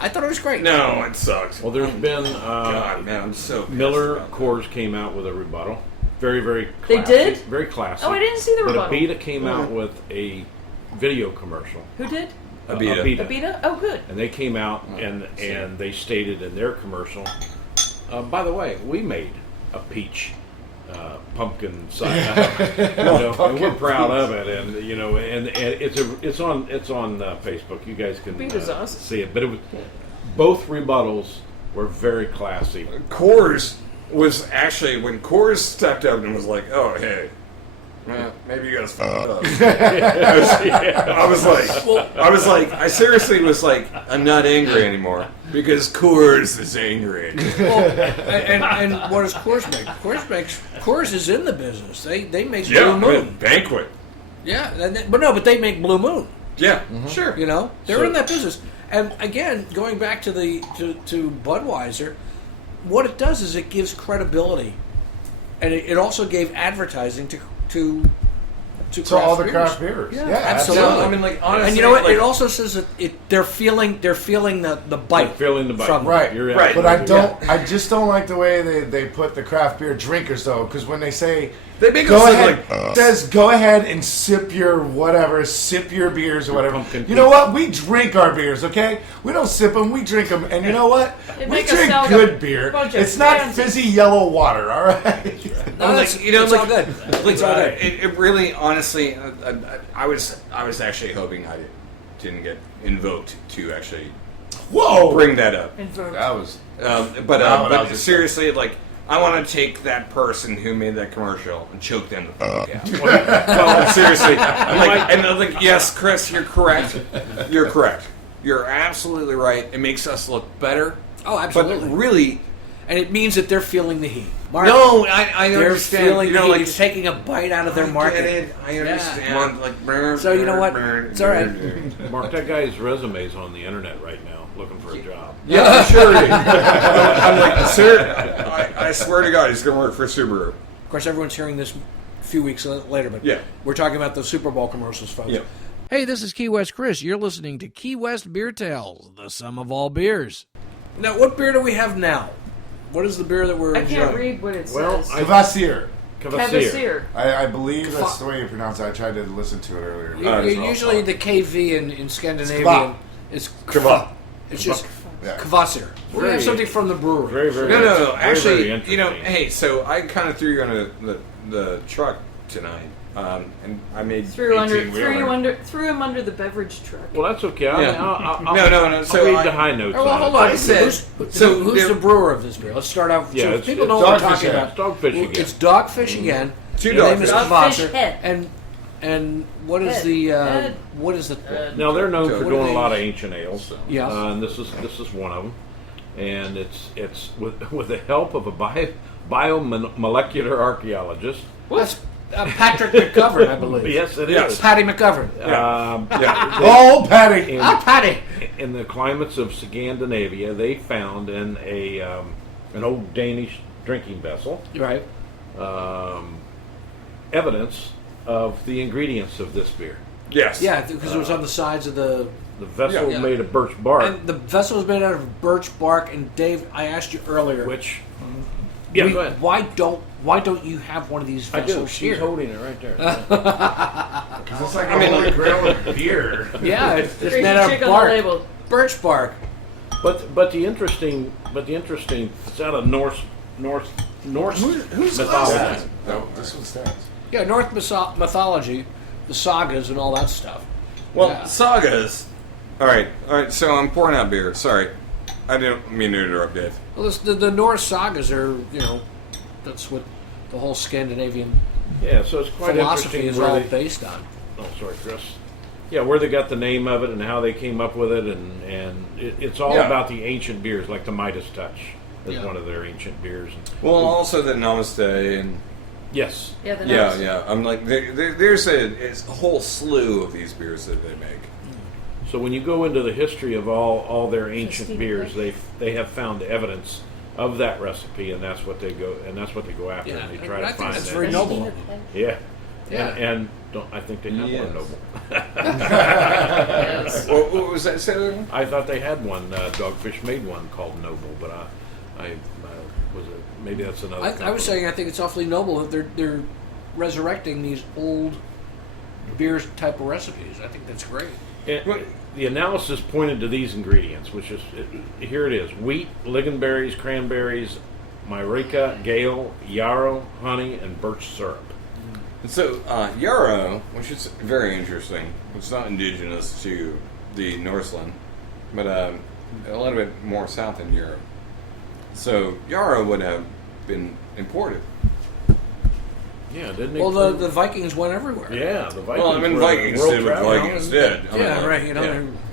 I thought it was great. No, it sucks. Well, there's been God, man, I'm so pissed Miller about that. Coors came out with a rebuttal. Very, very classy. They did? Very classy. Oh, I didn't see the rebuttal. But Abita came out with a video commercial. Who did? Abita. Abita? Oh, good. And they came out and they stated in their commercial, by the way, we made a peach pumpkin cider. And we're proud of it, and and it's on Facebook. You guys can see it. But it was both rebuttals were very classy. Coors was actually when Coors stepped up and was like, "Oh, hey, maybe you guys fucked up." I was like, I seriously was like, I'm not angry anymore because Coors is angry. Well, and what does Coors make? Coors is in the business. They make Blue Moon. Banquet. Yeah, but they make Blue Moon. Yeah, sure. They're in that business. And again, going back to to Budweiser, what it does is it gives credibility, and it also gave advertising to all the craft beers. Yeah, Yeah, absolutely. No, I mean, like, honestly, and you know what? like, it also says that they're feeling the bite. They're feeling the bite. From Right, You're right. But I just don't like the way they put the craft beer drinkers though, because when they say they make go us ahead, like, says go ahead and sip your beers or whatever. pumpkin You know what? We drink our beers, okay? We don't sip them, we drink them, and you know what? It We make us drink sound good a beer. bunch of It's not fancy- fizzy yellow water, all right? No, it's all good. It's all good. It really, honestly, I was actually hoping I didn't get invoked to actually Whoa! bring that up. That was But seriously, like, I want to take that person who made that commercial and choke them the fuck out. Well, seriously, I'm like, yes, Chris, you're correct. You're correct. You're absolutely right. It makes us look better. Oh, absolutely. But really, And it means that they're feeling the heat. Mark, no, I they're understand. feeling the heat. like, It's taking a bite out of their I market. get it. I understand. Yeah. Like, So you know what? It's all right. Mark, that guy's resume is on the internet right now, looking for a job. Yeah, I'm sure. I'm like, sir, I swear to God, he's going to work for Subaru. Of course, everyone's hearing this a few weeks later, but Yeah. we're talking about the Super Bowl commercials, folks. Yeah. Hey, this is Key West Chris. You're listening to Key West Beer Tales, the sum of all beers. Now, what beer do we have now? What is the beer that we're I enjoying? can't read what it Well, says. Kvasir. Kvasir. I believe that's the way you pronounce it. I tried to listen to it earlier. Usually the KV in Scandinavian Kva. is Kva. It's just Yeah. Kvasir. We have something from the brewery. Very, very No. very, Actually, very interesting. hey, so I kind of threw you on the truck tonight, and I made Threw him 18-wheeler. under the beverage truck. Well, that's okay. Yeah. I'll No. I'll So read I- the high notes. Oh, well, hold on on. it. said- Who's so the brewer of this beer? Let's start out. Yeah, so it's- people it's know what we're Dogfish talking Head. about. It's Dogfish again. It's Dogfish again. Two Their name is Dogfish. Dogfish Kvasir. Head. And what is Head. the Head. what is the Now they're known for What are doing they- a lot of ancient ales. Yeah. And this is one of them, and it's with the help of a biomolecular archaeologist. That's Patrick McGovern, I believe. Yes, it is. Yes. Patty McGovern. Oh, Patty! Patty. In the climates of Scandinavia, they found in an old Danish drinking vessel Right. evidence of the ingredients of this beer. Yes. Yeah, because it was on the sides of the. The vessel Yeah. made of birch bark, And the vessel was made out of birch bark. And Dave, I asked you earlier. which go ahead. Why don't you have one of these I do. vessels She's here? holding it right there. Because it's like a holy grail of beer. Yeah, it's Crazy made out chick of on the bark. label. Birch bark. But the interesting it's out of Norse Who's mythology. No, this one stands. Yeah, North mythology, the sagas and all that stuff. Well, Yeah. sagas. All right. So I'm pouring out beer. Sorry, I didn't mean to interrupt, Dave. Well, the Norse sagas are, that's what the whole Scandinavian Yeah, so it's quite philosophy interesting is where all they, based on. oh, sorry, Chris. Yeah, where they got the name of it and how they came up with it, and it's all Yeah. about the ancient beers, like the Midas Touch is Yeah. one of their ancient beers. Well, also the Namaste and Yes. Yeah, the yeah, nose. yeah. I'm like, there's a whole slew of these beers that they make. So when you go into the history of all their ancient Christina beers, Blake. they have found evidence of that recipe, and that's what they go after, Yeah, and they try and I to think find that's that. very noble. Christina Blake. Yeah, Yeah. And I think they have Yes. one Noble. Yes. What was that? Say that again? I thought they had one. Dogfish made one called Noble, but I was it. Maybe that's another. I was saying I think it's awfully noble that they're resurrecting these old beer type of recipes. I think that's great. The analysis pointed to these ingredients, which is here it is: wheat, lingonberries, cranberries, myrica, gale, yarrow, honey, and birch syrup. And so, yarrow, which is very interesting, it's not indigenous to the Northland, but a little bit more south in Europe. So, yarrow would have been imported. Yeah, didn't they? Well, the Vikings went everywhere. Yeah, the Vikings. Well, I mean, were Vikings world did what travelers. Vikings did. I mean, Yeah, like, right, you know,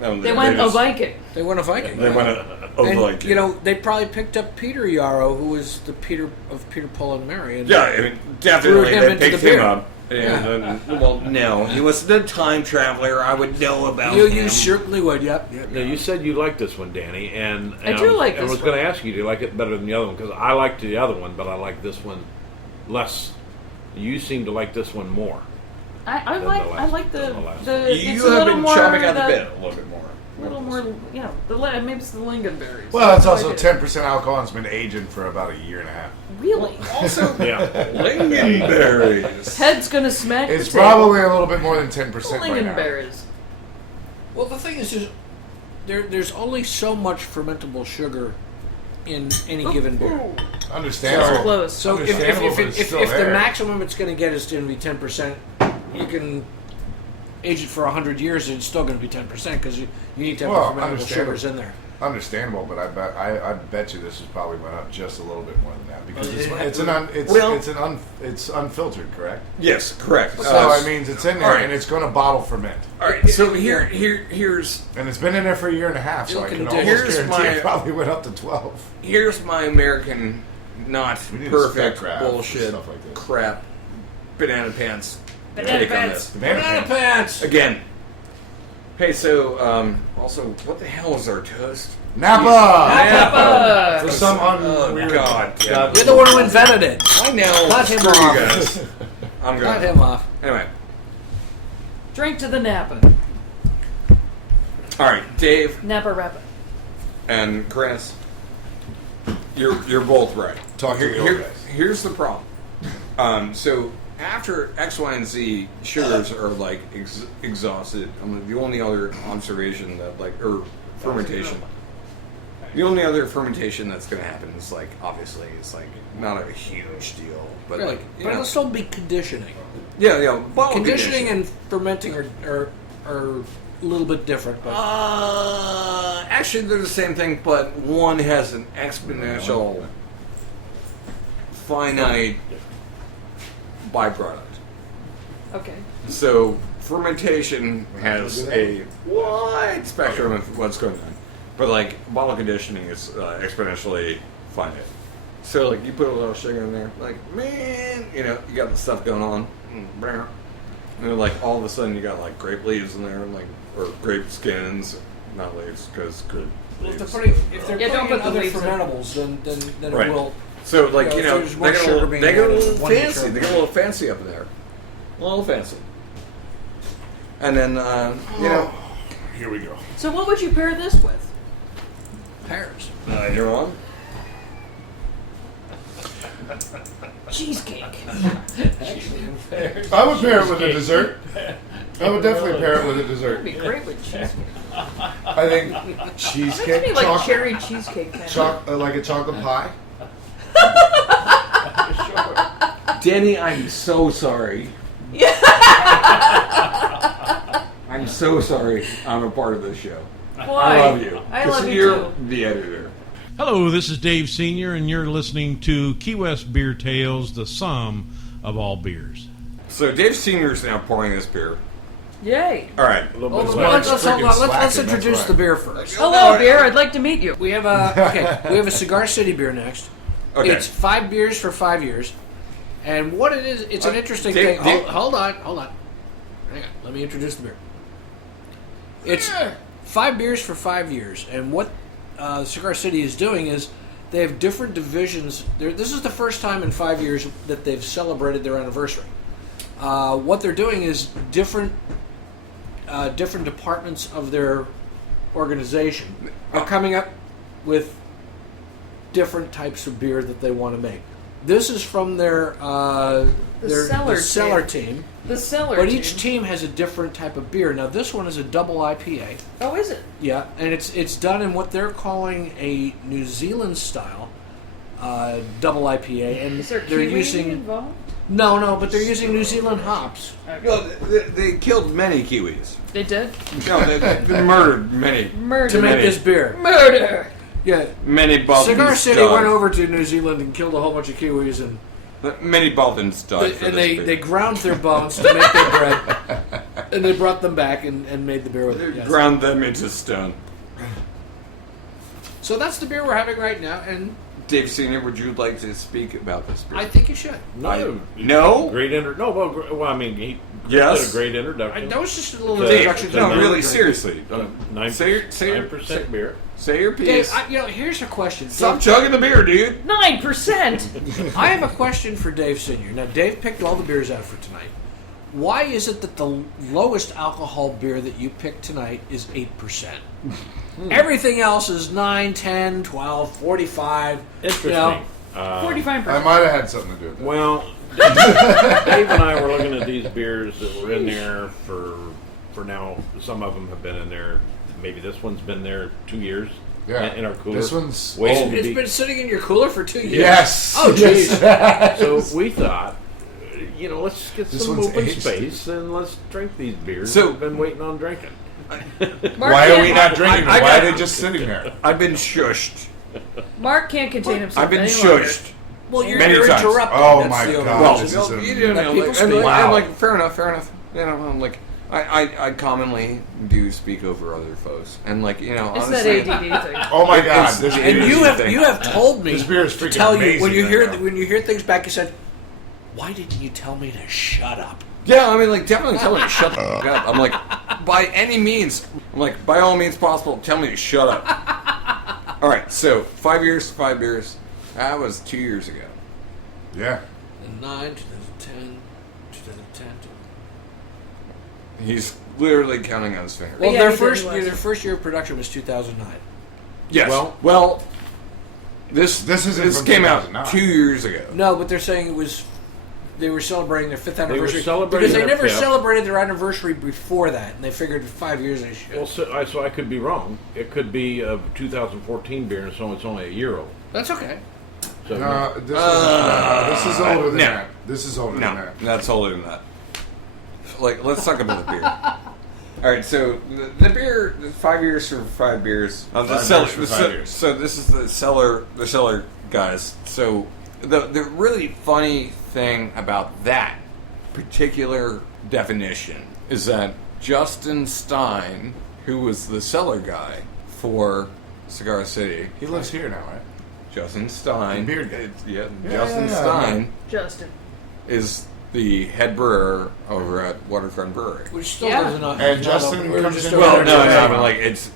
yeah. They went a Viking. They went a Viking. They went a And, Viking. you know, they probably picked up Peter Yarrow, who was the Peter of Peter, Paul, and Mary. And Yeah, I mean, definitely threw him they into picked the him beer. up. And, well, no, he was a time traveler. I would know about you him. certainly would. Yep. Now, you said you liked this one, Danny, and I do like I this was one. going to ask you, do you like it better than the other one? Because I liked the other one, but I like this one less. You seem to like this one more. I Than like the I last- like than the last the one. it's You a have little been more chopping out the that- bit a little bit more. A little more, maybe it's the lingonberries. Well, it's I also like it. 10% alcohol and it's been aging for about a year and a half. Really? Also, Yeah. lingonberries. Head's gonna smack It's the table. probably a little bit more than 10% right now. lingonberries. Well, the thing is there's only so much fermentable sugar in any given beer. So Understandable. close. So if Understandable, but it's still the there. maximum it's going to get is going to be 10%, you can age it for 100 years and it's still going to be 10% because you need to have Well, the fermentable understandable. sugars in there. Understandable, but I bet you this has probably went up just a little bit more than that because it's unfiltered, correct? Yes, correct. So I mean, it's in there all right. and it's going to bottle ferment, all right. So here's and it's been in there for a year and a half. So I can almost Here's guarantee my- it probably went up to 12. here's my American, not We need to perfect spec wrap bullshit stuff like this. crap, banana pants. Banana take on pants. this. Banana pants! Again. Hey, so also, what the hell is our toast? Napa. Napa. For some Oh weird. God! You're the one who invented it. I know. Cut him Screw you off. guys. I'm Cut going. him off. Anyway, Drink to the Napa. all right, Dave Napa Rappa. and Chris, you're both right. Talk to the old guys. Here's the problem. So after X, Y, and Z sugars are like exhausted, the only other observation that or fermentation. The only other fermentation that's going to happen is obviously it's not a huge deal, but Right. you But know, it'll still be conditioning. yeah, bottle Conditioning and fermenting are a little bit different. But actually they're the same thing, but one has an exponential, finite byproduct. Okay. So fermentation has a wide spectrum of what's going on, but bottle conditioning is exponentially finite. So you put a little sugar in there, man, you got the stuff going on, and then all of a sudden you got grape leaves in there, or grape skins, not leaves because good. if they're leaves. putting Yeah, don't in put the other leaves in. fermentables, then Right. it will. So if there's more they sugar get being a added, little one fancy. sugar. They get a little fancy up in there, a little fancy. And then Here we go. So what would you pair this with? Pears. you're on. Cheesecake. I would pair it with a dessert. I would definitely pair it with a That'd dessert. be great with cheesecake. I think That'd cheesecake, be like chocolate, cherry cheesecake kind of. like a chocolate pie. Danny, I'm so sorry. I'm so sorry. I'm a part of this show. Why? I love you. I 'Cause love you you're too. the editor. Hello, this is Dave Sr., and you're listening to Key West Beer Tales, the sum of all beers. So Dave Senior is now pouring this beer. Yay. All right. A little Well, bit let's, less. hold on. Let's slacking, introduce that's the right. beer first. Hello, beer. I'd like to meet you. We have a Cigar City beer next. Okay. It's 5 beers for 5 years, and what it is, it's an interesting Dave- thing. Dave- Hold on. Hang on. Let me introduce the beer. It's 5 beers for 5 years, and what Cigar City is doing is they have different divisions. This is the first time in 5 years that they've celebrated their anniversary. What they're doing is different departments of their organization are coming up with different types of beer that they want to make. This is from their cellar team. The Cellar But team. each team has a different type of beer. Now, this one is a double IPA. Oh, is it? Yeah, and it's done in what they're calling a New Zealand style double IPA, and Is there they're kiwi using involved? no, but they're using New Zealand hops. No, they killed many Kiwis. They did? No, they murdered many. Murder. To make Many. this beer. Murder! Yeah, Many Baltans Cigar City died. went over to New Zealand and killed a whole bunch of Kiwis, and Many Baltans died for and this they beer. ground their bones to make their bread, and they brought them back and made the beer with it. Yes. Ground them into stone. So that's the beer we're having right now, and Dave Senior, would you like to speak about this beer? I think you should. No? Great well, I mean, he Yes. did a great introduction. That was just a little So- introduction. so to No, the really, drink. seriously. Say your 9% beer. Say your Dave, piece. here's a question. Stop chugging the beer, dude. 9%! I have a question for Dave Senior. Now, Dave picked all the beers out for tonight. Why is it that the lowest alcohol beer that you picked tonight is 8%? Everything else is 9, 10, 12, 45. Interesting. You know, 45%. I might have had something to do with that. Well, Dave and I were looking at these beers that were in there for now. Some of them have been in there. Maybe this one's been there 2 years. Yeah. In our cooler. This one's Waiting to it's be- been sitting in your cooler for 2 years. Yes. Oh, jeez. So we thought, let's get This some one's open aged. space and let's drink these beers. So- we've been waiting on drinking. Mark Why are can't- we not drinking? I Why are got- they just sitting there? I've been shushed. Mark can't contain himself I've been any longer. shushed. Well, you're Many times. interrupting. Oh, That's my the only God. reason. Well, this is a- you didn't Let know, people like, speak. and Wow. like, fair enough. I'm like, I commonly do speak over other folks, and like, It's honestly, that ADD thing. Oh my It's- God! This And beer you is- have told me This beer is to freaking tell you when amazing you hear right now. when you hear things back. You said, "Why didn't you tell me to shut up?" yeah, I mean, like, definitely tell me to shut the fuck up. I'm like, by any means, I'm like, by all means possible, tell me to shut up. All right, so 5 years, 5 beers. That was 2 years ago. Yeah. 2009, 2010, 2010. He's literally counting on his fingers. Well, Yeah, their he did, first he was. their first year of production was 2009. Yes. Well- this isn't from came out 2009. 2 years ago. No, but they're saying they were celebrating their 5th anniversary celebrating because they their never 5th. celebrated their anniversary before that, and they figured 5 years they should. Well, so I could be wrong. It could be a 2014 beer, and so it's only a year old. That's okay. So This is older than no. that. This is older than No, that. that's older than that. Like, let's talk about the beer. All right, so the beer, 5 years for 5 beers. The 5 cellar, years for the 5 ce- years. So this is the cellar guys. So the really funny thing about that particular definition is that Justin Stein, who was the cellar guy for Cigar City, He lives here now, right? Justin Stein, The beard guy. Justin yeah, Stein Justin. is the head brewer over at Waterfront Brewery. Which still Yeah. does not. And not Justin open. We're comes just in- over Well, there no, today. but like it's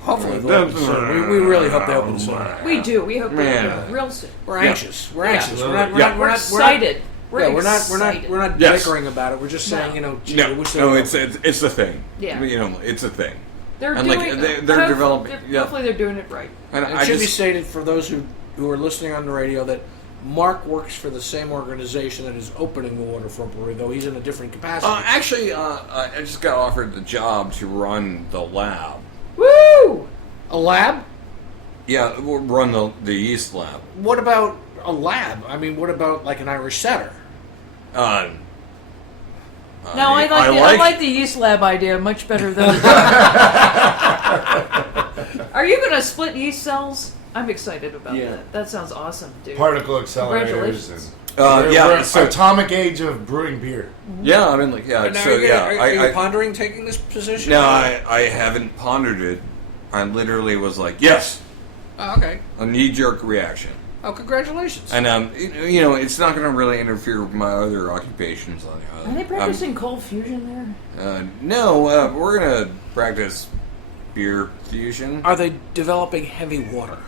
Hopefully they'll open soon. We really hope they open soon. We do. We hope they Man. open real soon. We're anxious. We're anxious. Yeah. We're not. We're Yeah. not. We're excited. We're not. We're not Yes. bickering about it. We're just saying, gee, no, I wish they no. would It's open. a thing. Yeah. It's a thing. They're And, doing like, it. they're developing- yeah. Hopefully they're doing it right. And It I should be just stated for those who are listening on the radio that Mark works for the same organization that is opening the Waterfront Brewery, though he's in a different capacity. actually I just got offered the job to run the lab. Woo! A lab? Yeah, we'll run the yeast lab. What about a lab? I mean, what about like an Irish setter? Uh, No, I like the yeast lab idea much better than the Are you going to split yeast cells? I'm excited about that. That sounds awesome, dude. Particle accelerators Congratulations. and yeah, we're so- atomic age of brewing beer. yeah, I mean, like, yeah. Now, So are you, yeah, are I you pondering taking this position? no, I haven't pondered it. I literally was like, yes, Oh, okay. a knee-jerk reaction. Oh, congratulations. And it's not going to really interfere with my other occupations on the Are they practicing cold fusion there? No, we're going to practice beer fusion. Are they developing heavy water?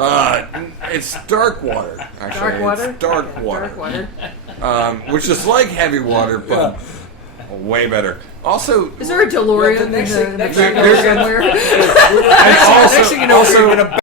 It's dark water. Actually, Dark water? It's dark Okay, water. Dark water. Which is like heavy water, but way better. Also, Is there a DeLorean next in the thing- background somewhere? and also, Next thing you know, we're in a